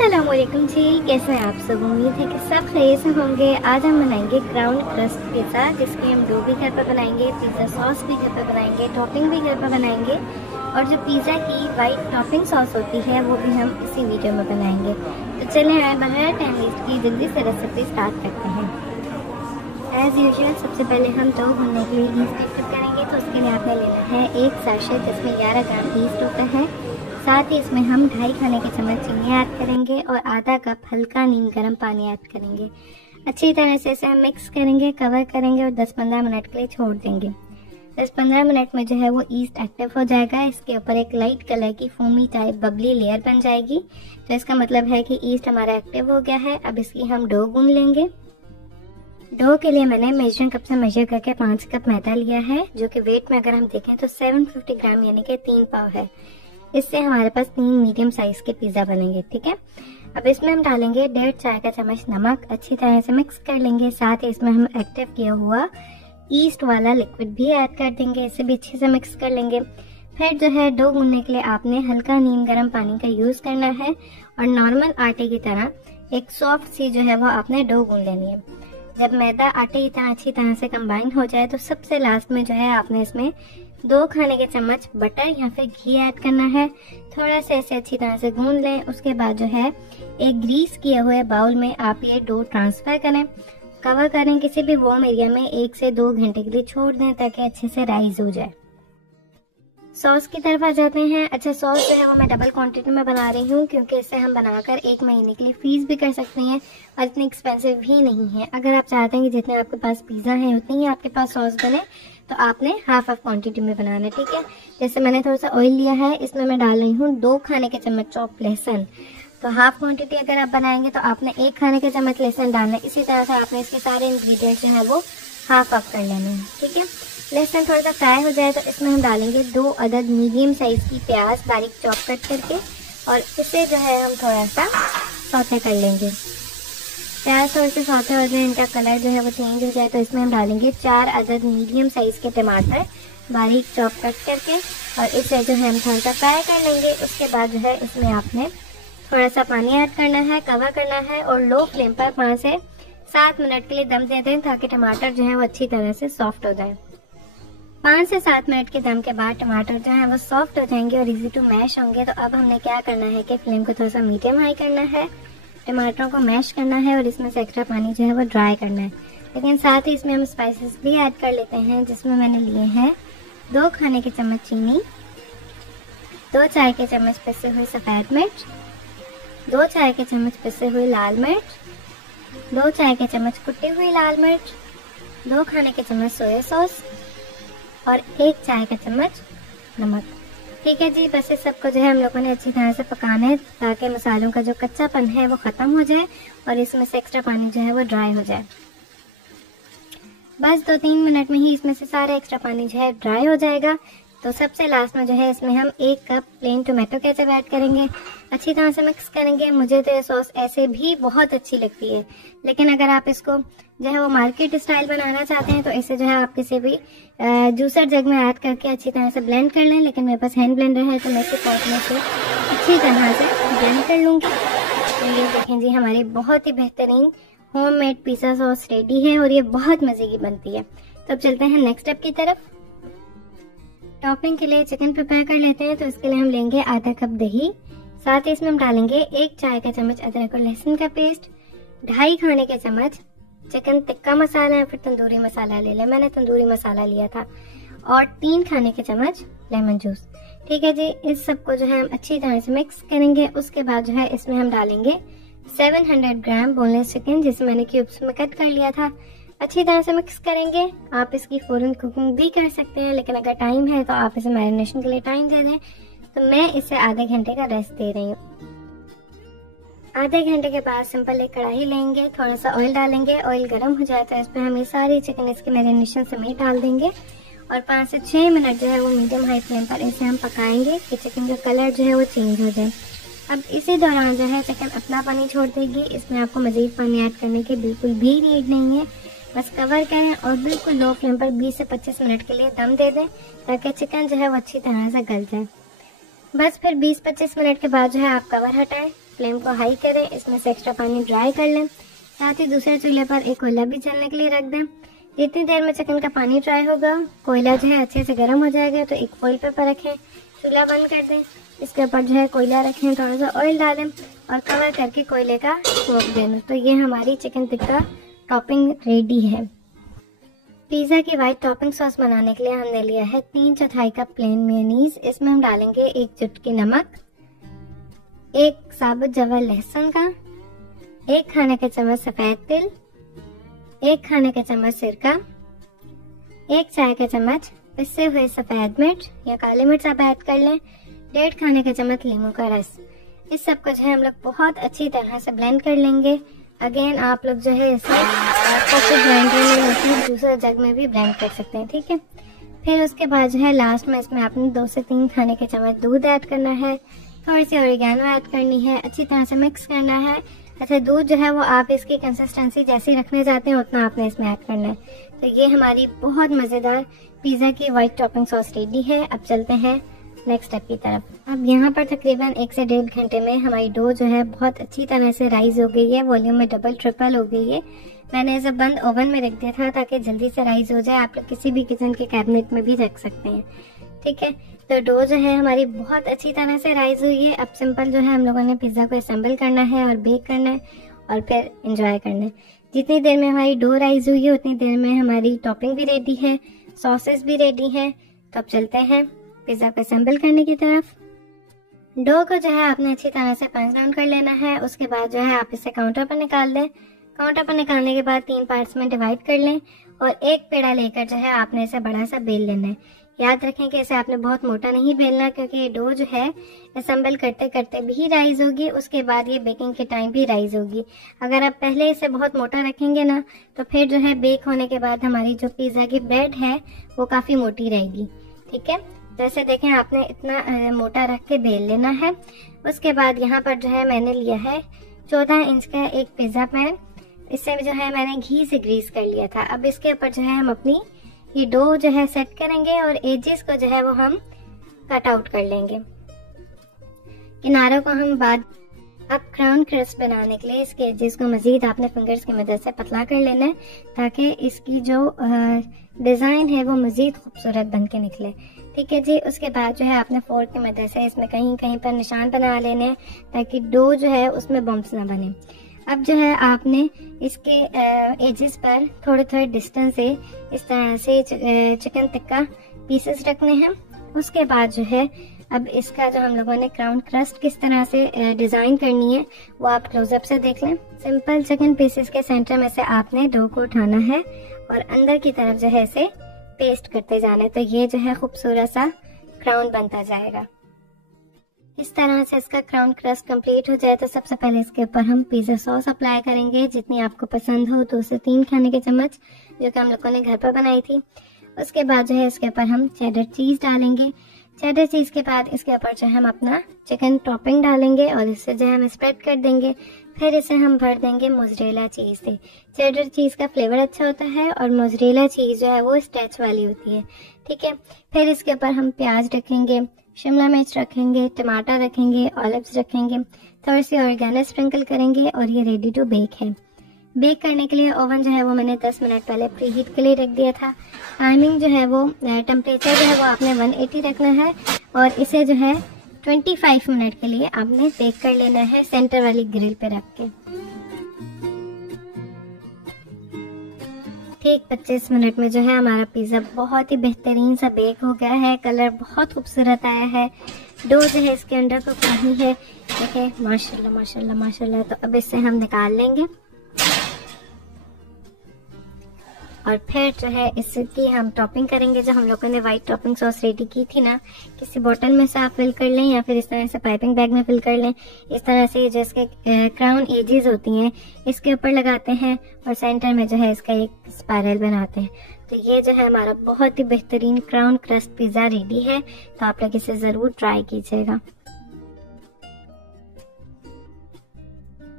अस्सलामुअलैकुम जी, कैसे हैं आप सब। उम्मीद है कि सब खैरियत से होंगे। आज हम बनाएंगे क्राउन क्रस्ट पिज़्ज़ा, जिसकी हम डो भी घर पर बनाएंगे, पिज़्ज़ा सॉस भी घर पर बनाएंगे, टॉपिंग भी घर पर बनाएंगे और जो पिज़्ज़ा की वाइट टॉपिंग सॉस होती है वो भी हम इसी वीडियो में बनाएंगे। तो चलिए हमें बगैर टाइम वेस्ट की जल्दी से रेसिपी स्टार्ट करते हैं। एज़ यूजुअल सबसे पहले हम डो भूनने के लिए ईस्ट एक्टिव करेंगे। तो उसके लिए आपने लेना है एक सैशे जिसमें 11 ग्राम ईस्ट होता है। साथ ही इसमें हम 2.5 खाने के चम्मच चीनी ऐड करेंगे और आधा कप हल्का नीम गर्म पानी ऐड करेंगे। अच्छी तरह से इसे हम मिक्स करेंगे, कवर करेंगे और 10-15 मिनट के लिए छोड़ देंगे। 10-15 मिनट में जो है वो ईस्ट एक्टिव हो जाएगा। इसके ऊपर एक लाइट कलर की फोमी टाइप बबली लेयर बन जाएगी, तो इसका मतलब है कि ईस्ट हमारा एक्टिव हो गया है। अब इसकी हम डो गूंद लेंगे। डो के लिए मैंने मेजरिंग कप से मेजर करके 5 कप मैदा लिया है, जो कि वेट में अगर हम देखें तो 750 ग्राम यानी कि 3 पाव है। इससे हमारे पास 3 मीडियम साइज के पिज्जा बनेंगे। ठीक है, अब इसमें हम डालेंगे 1.5 चाय का चम्मच नमक। अच्छी तरह से मिक्स कर लेंगे। साथ ही इसमें हम एक्टिव किया हुआ ईस्ट वाला लिक्विड भी ऐड कर देंगे। इसे भी अच्छे से मिक्स कर लेंगे। फिर जो है डो गूंदने के लिए आपने हल्का नीम गर्म पानी का यूज करना है और नॉर्मल आटे की तरह एक सॉफ्ट सी जो है वो आपने डो गूंद लेनी है। जब मैदा आटे की तरह अच्छी तरह से कंबाइन हो जाए तो सबसे लास्ट में जो है आपने इसमें 2 खाने के चम्मच बटर या फिर घी ऐड करना है। थोड़ा सा ऐसे अच्छी तरह से गूंद लें। उसके बाद जो है एक ग्रीस किए हुए बाउल में आप ये डो ट्रांसफर करें, कवर करें। किसी भी वार्म एरिया में 1 से 2 घंटे के लिए छोड़ दें ताकि अच्छे से राइज हो जाए। सॉस की तरफ आ जाते हैं। अच्छा, सॉस जो है वो मैं डबल क्वांटिटी में बना रही हूँ क्योंकि इसे हम बनाकर 1 महीने के लिए फ्रीज भी कर सकते हैं और इतनी एक्सपेंसिव भी नहीं है। अगर आप चाहते हैं कि जितने आपके पास पिज्जा है उतनी ही आपके पास सॉस बने तो आपने हाफ क्वांटिटी में बनाना है। ठीक है, जैसे मैंने थोड़ा सा ऑयल लिया है, इसमें मैं डाल रही हूँ 2 खाने के चम्मच चॉप लहसुन। तो हाफ क्वांटिटी अगर आप बनाएंगे तो आपने 1 खाने के चम्मच लहसुन डालना है। इसी तरह से आपने इसके सारे इंग्रेडिएंट्स जो है वो हाफ कर लेने हैं। ठीक है, लहसुन थोड़ा सा फ्राई हो जाए तो इसमें हम डालेंगे 2 अदद मीडियम साइज की प्याज बारीक चॉप कट करके और इसे जो है हम थोड़ा सा सौते कर लेंगे। प्याज थोड़े से सौते हो जाए, इनका कलर जो है वो चेंज हो जाए तो इसमें हम डालेंगे 4 अदद मीडियम साइज के टमाटर बारीक चॉप कट करके और इसे जो है हम थोड़ा सा फ्राई कर लेंगे। उसके बाद जो है इसमें आपने थोड़ा सा पानी ऐड करना है, कवर करना है और लो फ्लेम पर 5 से 7 मिनट के लिए दम दे दें ताकि टमाटर जो है वो अच्छी तरह से सॉफ्ट हो जाए। 5 से 7 मिनट के दम के बाद टमाटर जो है वो सॉफ्ट हो जाएंगे और इजी टू मैश होंगे। तो अब हमने क्या करना है कि फ्लेम को थोड़ा सा मीडियम हाई करना है, टमाटरों को मैश करना है और इसमें से एक्स्ट्रा पानी जो है वो ड्राई करना है। लेकिन साथ ही इसमें हम स्पाइसेस भी ऐड कर लेते हैं, जिसमें मैंने लिए हैं 2 खाने के चम्मच चीनी, 2 चाय के चम्मच पिसे हुए सफ़ेद मिर्च, 2 चाय के चम्मच पिसे हुए लाल मिर्च, 2 चाय के चम्मच कुटी हुई लाल मिर्च, 2 खाने के चम्मच सोया सॉस और 1 चाय का चम्मच नमक। ठीक है जी, बस इस सबको जो है हम लोगों ने अच्छी तरह से पकाना है ताकि मसालों का जो कच्चापन है वो ख़त्म हो जाए और इसमें से एक्स्ट्रा पानी जो है वो ड्राई हो जाए। बस 2-3 मिनट में ही इसमें से सारे एक्स्ट्रा पानी जो है ड्राई हो जाएगा। तो सबसे लास्ट में जो है इसमें हम 1 cup plain tomato ketchup add करेंगे। अच्छी तरह से मिक्स करेंगे। मुझे तो ये सॉस ऐसे भी बहुत अच्छी लगती है, लेकिन अगर आप इसको जो है वो मार्केट स्टाइल बनाना चाहते हैं तो इसे जो है आप किसी भी जूसर जग में ऐड करके अच्छी तरह से ब्लेंड कर लें। लेकिन मेरे पास हैंड ब्लेंडर है तो मैं इसे पॉट में से अच्छी तरह से ब्लेंड कर लूँगी। तो ये देखें जी, हमारी बहुत ही बेहतरीन होममेड पिज़्ज़ा सॉस रेडी है और ये बहुत मज़े की बनती है। तो अब चलते हैं नेक्स्ट स्टेप की तरफ। टॉपिंग के लिए चिकन प्रिपेयर कर लेते हैं। तो इसके लिए हम लेंगे आधा कप दही, साथ ही इसमें हम डालेंगे 1 चाय का चम्मच अदरक और लहसुन का पेस्ट, 2.5 खाने के चम्मच चिकन टिक्का मसाला या फिर तंदूरी मसाला ले लें, मैंने तंदूरी मसाला लिया था, और 3 खाने के चम्मच लेमन जूस। ठीक है जी, इस सबको जो है हम अच्छी तरह से मिक्स करेंगे। उसके बाद जो है इसमें हम डालेंगे 700 ग्राम बोनलेस चिकन, जिसे मैंने क्यूब्स में कट कर लिया था। अच्छी तरह से मिक्स करेंगे। आप इसकी फौरन कुकिंग भी कर सकते हैं, लेकिन अगर टाइम है तो आप इसे मैरिनेशन के लिए टाइम दे दें। तो मैं इसे आधे घंटे का रेस्ट दे रही हूँ। आधे घंटे के बाद सिंपल एक कढ़ाई लेंगे, थोड़ा सा ऑयल डालेंगे। ऑयल गर्म हो जाए तो इसमें हम ये सारी चिकन इसके मैरिनेशन समेत डाल देंगे और 5 से 6 मिनट जो है वो मीडियम हाई फ्लेम पर इसे हम पकाएंगे कि चिकन का कलर जो है वो चेंज हो जाए। अब इसी दौरान जो है चिकन अपना पानी छोड़ देगी। इसमें आपको मज़ीद पानी ऐड करने की बिल्कुल भी नीड नहीं है। बस कवर करें और बिल्कुल लो फ्लेम पर 20 से 25 मिनट के लिए दम दे दें ताकि चिकन जो है वो अच्छी तरह से गल जाए। बस फिर 20-25 मिनट के बाद जो है आप कवर हटाएं फ्लेम को हाई करें, इसमें से एक्स्ट्रा पानी ड्राई कर लें। साथ ही दूसरे चूल्हे पर एक कोयला भी जलने के लिए रख दें। जितनी देर में चिकन का पानी ड्राई होगा, कोयला जो है अच्छे से गर्म हो जाएगा, तो एक फॉइल पेपर रखें, चूल्हा बंद कर दें। इसके ऊपर जो है कोयला रखें, थोड़ा सा ऑयल डालें और कवर करके कोयले का स्मोक देना। तो ये हमारी चिकन टिक्का टॉपिंग रेडी है। पिज़्ज़ा की वाइट टॉपिंग सॉस बनाने के लिए हमने लिया है 3/4 कप प्लेन मेयोनीज। इसमें हम डालेंगे 1 चुटकी नमक, 1 साबुत जवा लहसुन का, 1 खाने का चम्मच सफेद तिल, 1 खाने का चम्मच सिरका, 1 चाय का चम्मच पिसे हुए सफेद मिर्च या काली मिर्च आप ऐड कर लें, 1.5 खाने का चम्मच नींबू का रस। इस सब को जो है हम लोग बहुत अच्छी तरह से ब्लेंड कर लेंगे। अगेन आप लोग जो है इसे पॉकेट ग्राइंडर में या फिर जूसर जग में भी ब्लेंड कर सकते हैं, ठीक है। फिर उसके बाद जो है लास्ट में इसमें आपने 2 से 3 खाने के चम्मच दूध ऐड करना है, थोड़ी सी ऑरिगेनो ऐड करनी है, अच्छी तरह से मिक्स करना है। अच्छा, दूध जो है वो आप इसकी कंसिस्टेंसी जैसी रखने चाहते हैं उतना आपने इसमें ऐड करना है। तो ये हमारी बहुत मज़ेदार पिज़्ज़ा की वाइट टॉपिंग सॉस रेडी है। अब चलते हैं नेक्स्ट स्टेप की तरफ। अब यहाँ पर तकरीबन 1 से 1.5 घंटे में हमारी डो जो है बहुत अच्छी तरह से राइज हो गई है, वॉल्यूम में डबल ट्रिपल हो गई है। मैंने इसे बंद ओवन में रख दिया था ताकि जल्दी से राइज हो जाए। आप लोग किसी भी किचन के कैबिनेट में भी रख सकते हैं, ठीक है। तो डो जो है हमारी बहुत अच्छी तरह से राइज हुई है। अब सिंपल जो है हम लोगों ने पिज़्ज़ा को असेंबल करना है और बेक करना है और फिर एंजॉय करना है। जितनी देर में हमारी डो राइज हुई है उतनी देर में हमारी टॉपिंग भी रेडी है, सॉसेस भी रेडी है। तो अब चलते हैं पिज़्ज़ा को असेंबल करने की तरफ। डो को जो है आपने अच्छी तरह से पंच डाउन कर लेना है। उसके बाद जो है आप इसे काउंटर पर निकाल दें। काउंटर पर निकालने के बाद 3 पार्ट्स में डिवाइड कर लें और एक पेड़ा लेकर जो है आपने इसे बड़ा सा बेल लेना है। याद रखें कि इसे आपने बहुत मोटा नहीं बेलना, क्योंकि ये डो जो है असेंबल करते करते भी राइज होगी, उसके बाद ये बेकिंग के टाइम भी राइज होगी। अगर आप पहले इसे बहुत मोटा रखेंगे ना, तो फिर जो है बेक होने के बाद हमारी जो पिज़्ज़ा की ब्रेड है वो काफ़ी मोटी रहेगी, ठीक है। जैसे देखें आपने इतना मोटा रख के बेल लेना है। उसके बाद यहाँ पर जो है मैंने लिया है 14 इंच का एक पिज़्ज़ा पैन। इससे जो है मैंने घी से ग्रीस कर लिया था। अब इसके ऊपर जो है हम अपनी ये डो जो है सेट करेंगे और एजेस को जो है वो हम कट आउट कर लेंगे। किनारों को हम बाद अब क्राउन क्रस्ट बनाने के लिए इसके एजेस को मजीद आपने फिंगर्स की मदद से पतला कर लेना है, ताकि इसकी जो डिज़ाइन है वो मजीद खूबसूरत बन के निकले, ठीक है जी। उसके बाद जो है आपने फोर्क की मदद से इसमें कहीं कहीं पर निशान बना लेने हैं ताकि डो जो है उसमें बम्प्स ना बने। अब जो है आपने इसके एजेस पर थोड़े थोड़े डिस्टेंस से इस तरह से चिकन टिक्का पीसेस रखने हैं। उसके बाद जो है अब इसका जो हम लोगों ने क्राउन क्रस्ट किस तरह से डिज़ाइन करनी है वो आप क्लोजअप से देख लें। सिंपल चिकन पीसेस के सेंटर में से आपने डो को उठाना है और अंदर की तरफ जो है इसे पेस्ट करते जाना है। तो ये जो है खूबसूरत सा क्राउन बनता जाएगा। इस तरह से इसका क्राउन क्रस्ट कंप्लीट हो जाए तो सबसे पहले इसके ऊपर हम पिज़्ज़ा सॉस अप्लाई करेंगे, जितनी आपको पसंद हो, 2 से 3 खाने के चम्मच, जो कि हम लोगों ने घर पर बनाई थी। उसके बाद जो है इसके ऊपर हम चेडर चीज़ डालेंगे। चेडर चीज़ के बाद इसके ऊपर जो है हम अपना चिकन टॉपिंग डालेंगे और इससे जो है हम स्प्रेड कर देंगे। फिर इसे हम भर देंगे मोज़रेला चीज़ से। चेडर चीज़ का फ्लेवर अच्छा होता है और मोज़रेला चीज़ जो है वो स्ट्रेच वाली होती है, ठीक है। फिर इसके ऊपर हम प्याज रखेंगे, शिमला मिर्च रखेंगे, टमाटर रखेंगे, ऑलिव्स रखेंगे, थोड़ी सी ऑरिगेनो स्प्रिंकल करेंगे और ये रेडी टू बेक है। बेक करने के लिए ओवन जो है वो मैंने 10 मिनट पहले प्री हीट के लिए रख दिया था। टाइमिंग जो है वो टेम्परेचर जो है वो आपने 180 रखना है और इसे जो है 25 मिनट के लिए आपने बेक कर लेना है सेंटर वाली ग्रिल पे रख के। ठीक 25 मिनट में जो है हमारा पिज़्ज़ा बहुत ही बेहतरीन सा बेक हो गया है। कलर बहुत खूबसूरत आया है। डो जो है इसके अंदर तो कहीं है, देखें माशाल्लाह माशाल्लाह माशाल्लाह। तो अब इससे हम निकाल लेंगे और फिर जो है इसकी हम टॉपिंग करेंगे। जो हम लोगों ने वाइट टॉपिंग सॉस रेडी की थी ना, किसी बोतल में से आप फिल कर लें या फिर इस तरह से पाइपिंग बैग में फिल कर लें। इस तरह से जिसके क्राउन एजेस होती हैं इसके ऊपर लगाते हैं और सेंटर में जो है इसका एक स्पाइरल बनाते हैं। तो ये जो है हमारा बहुत ही बेहतरीन क्राउन क्रस्ट पिज़्ज़ा रेडी है। तो आप लोग इसे ज़रूर ट्राई कीजिएगा।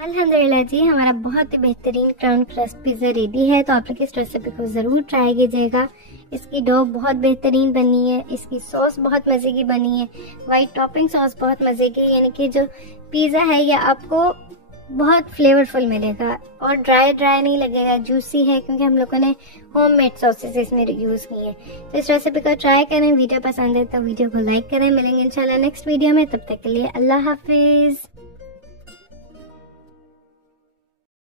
अल्हम्दुलिल्लाह जी, हमारा बहुत ही बेहतरीन क्राउन क्रस्ट पिज़्ज़ा रेडी है। तो आप लोग इस रेसिपी को ज़रूर ट्राई कीजिएगा। इसकी डो बहुत बेहतरीन बनी है, इसकी सॉस बहुत मज़े की बनी है, वाइट टॉपिंग सॉस बहुत मज़े की, यानी कि जो पिज़्ज़ा है ये आपको बहुत फ्लेवरफुल मिलेगा और ड्राई नहीं लगेगा, जूसी है क्योंकि हम लोगों ने होममेड सॉसेस इसमें यूज़ की है। तो इस रेसिपी को ट्राई करें। वीडियो पसंद है तो वीडियो को लाइक करें। मिलेंगे इंशाल्लाह नेक्स्ट वीडियो में, तब तक के लिए अल्लाह हाफिज़।